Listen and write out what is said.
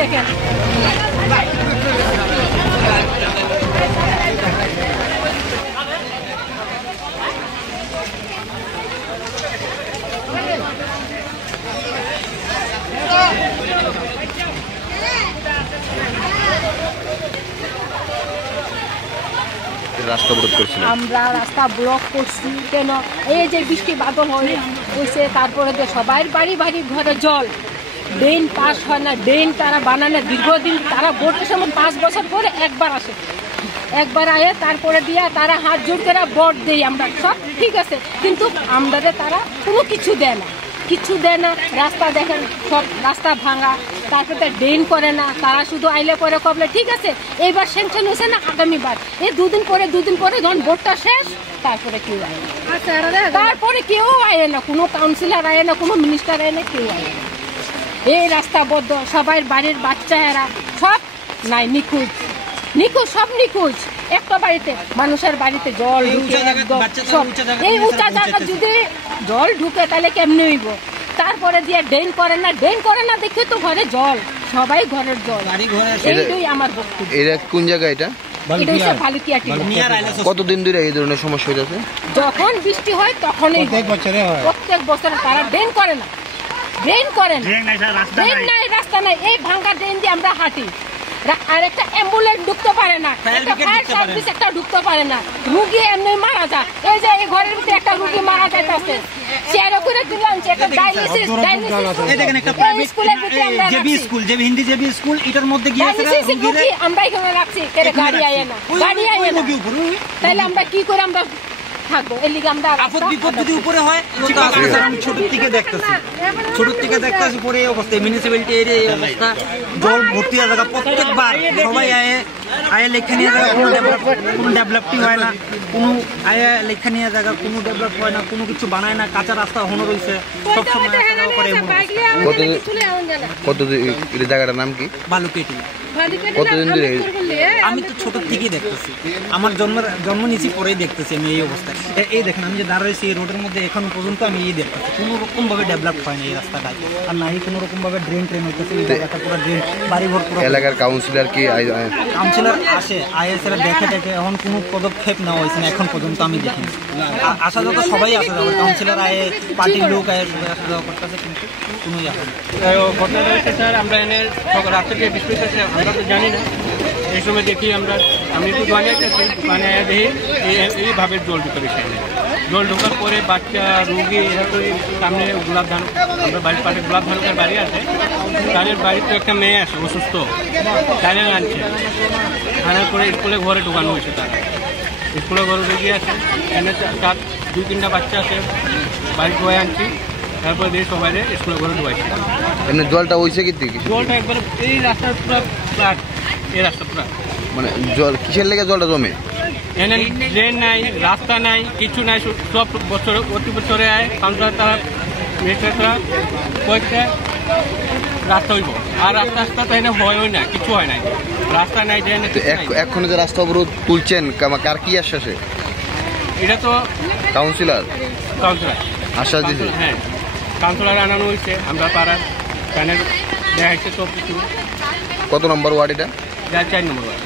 দেখেন। আমরা রাস্তা ব্লক করছি কেন? এই যে বৃষ্টি বাদল হয়েছে, তারপরে যে সবাই বাড়ি বাড়ি ঘরে জল, ড্রেন পাস হয় না, ড্রেন তারা বানানো দীর্ঘদিন, তারা ভোটের সময় 5 বছর পরে একবার আসে, একবার আয়ে তারপরে দিয়া তারা হাত জোর করে ভোট দেই আমরা, সব ঠিক আছে, কিন্তু আমাদের তারা কোনো কিছু দেয় না, কিছু দেয় না। রাস্তা দেখেন সব রাস্তা ভাঙা, তারপরে ড্রেন করে না, তারা শুধু আইলে পরে কবলে ঠিক আছে, এইবার স্যাংশন হয়েছে না, আগামীবার এই দুদিন পরে যখন ভোটটা শেষ তারপরে কেউ আয় না, তারপরে কেউ আয় না, কোনো কাউন্সিলর আয় না, কোনো মিনিস্টার আয় না, কেউ আয় না। এই রাস্তা বদ্ধ, সবাই বাড়ির বাচ্চারা সব নাই, নিখোঁজ নিখোঁজ, সব নিখোঁজ। একটা বাড়িতে মানুষের বাড়িতে জল ঢুকে একদম সব, এই উঁচা জায়গা যদি জল ঢুকে তাহলে কেমনি হইব? তারপরে দিয়ে ড্রেন করে না দেখে তো ঘরে জল, সবাই ঘরের জল। এইটাই আমার বক্তব্য। এটা কোন জায়গা? এটা কতদিন ধরে এই ধরনের সমস্যা হইতেছে? যখন বৃষ্টি হয় তখনই, প্রত্যেক বছর তারা ড্রেন করে না, ড্রেন নাই, রাস্তা নাই, এই ভাঙ্গা ড্রেন দিয়ে আমরা হাঁটি, আর একটা অ্যাম্বুলেন্স ঢুকতে পারে না, একটা ফায়ার সার্ভিস একটা ঢুকতে পারে না, রুগী এমনি মারা যায়। এই যে এই ঘরের ভিতরে একটা রুগী মারা যাইতেছে, চেয়ারে করে দিলাম, একটা ডায়ালিসিস একটা প্রাইভেট স্কুলের ভিতরে আমরা JB school, JB Hindi JB school, এটার মধ্যে গিয়ে রুগী আমরা এখানে রাখছি, গাড়ি আয় না, তাইলে আমরা কি করে আমরা থাকবো? এই লিগে আমরা আপদ বিপদ যদি উপরে হয়, আমি ছোট থেকে দেখতেছি পরে এই অবস্থা, মিউনিসিপ্যালিটি এরিয়া এই অবস্থা, জল ভর্তি হয়ে থাকা, প্রত্যেকবার সবাই আয়ে লেখা নিয়ে জায়গা কোনো ডেভেলপই হয় না, কোনো আয়ে লেখা নিয়ে জায়গা কোনো ডেভেলপ হয় না, কোনো কিছু বানায় না, কাঁচা রাস্তা হনো রয়েছে সবসময়। কত জায়গাটার নাম কি? বালুকেটি। কতদিন ধরে? আমি তো ছোট থেকেই দেখতেছি, আমার জন্ম নিয়েছি পরেই দেখতেছি আমি এই অবস্থায়। এই দেখেন আমি যে দাঁড়াইছি এই রোডের মধ্যে, এখন পর্যন্ত আমি এই দেখতেছি কোনো রকম ভাবে ডেভেলপ হয় না এই রাস্তাটা, আর নাই কোনো রকম ভাবে ড্রেন হইতেছে, পুরো ড্রেন বাড়িঘর পুরো। এলাকার কাউন্সিলর কি কাউন্সিলর আসে আইএসএরা দেখে এখন কোনো পদক্ষেপ নেওয়া হয়েছে না এখন পর্যন্ত আমি দেখিনি। আসা যাওয়া সবাই আসা যাওয়া, কাউন্সিলর আয়ে, পার্টির লোক আয়ে, সবাই আসা যাওয়া করতেছে, কিন্তু কোনো ইয়ে হয় না। ঘটনা রয়েছে স্যার, আমরা এনে রাত্রে যে বৃষ্টি হয়েছে আমরা তো জানি না, এই সময় দেখি আমি একটু বানিয়েছি, মানে দেখি এইভাবে জল ঢুকে বেশি, জল ঢোকার পরে বাচ্চা রুগী এরকম সামনে গোলাপ ধান, আমরা বাড়ির পাশে গোলাপ ধানুকের বাড়ি আছে, তাদের বাড়িতে একটা মেয়ে আছে অসুস্থ, তাদের আনছে, আনার পরে স্কুলে ঘরে ঢোকানো হয়েছে, তারা স্কুলে ঘরে ঢুকিয়ে আছে, এনে 2-3টা বাচ্চা আছে, বাড়ি ধোয়া আনছি, তারপরে দিয়ে সবাই স্কুলে ঘরে ঢুকাইছি। এমনি জলটা হয়েছে কি দিকে? জলটা একবার এই রাস্তার পুরো ফ্ল্যাট, এই রাস্তা পুরো মানে জল কিসের লেগে জলটা জমে? এনে ড্রেন নাই, রাস্তা নাই, কিছু নাই, সব বছরে প্রতি বছরে আয় কাউন্সিলর তারা মিনিস্টাররা কয়েকটা রাস্তা হইব, আর রাস্তা তো এনে হয় না, কিছু হয় নাই, রাস্তা নাই, ড্রেন। এখন যে রাস্তা অবরোধ তুলছেন কার কি আশ্বাসে? এটা তো কাউন্সিলর আশ্বাস দিয়েছে। হ্যাঁ, কাউন্সিলর আনানো হয়েছে, আমরা পাড়ার প্যানেল দেখাইছে সব কিছু। কত নম্বর ওয়ার্ড এটা? 4 নম্বর ওয়ার্ড।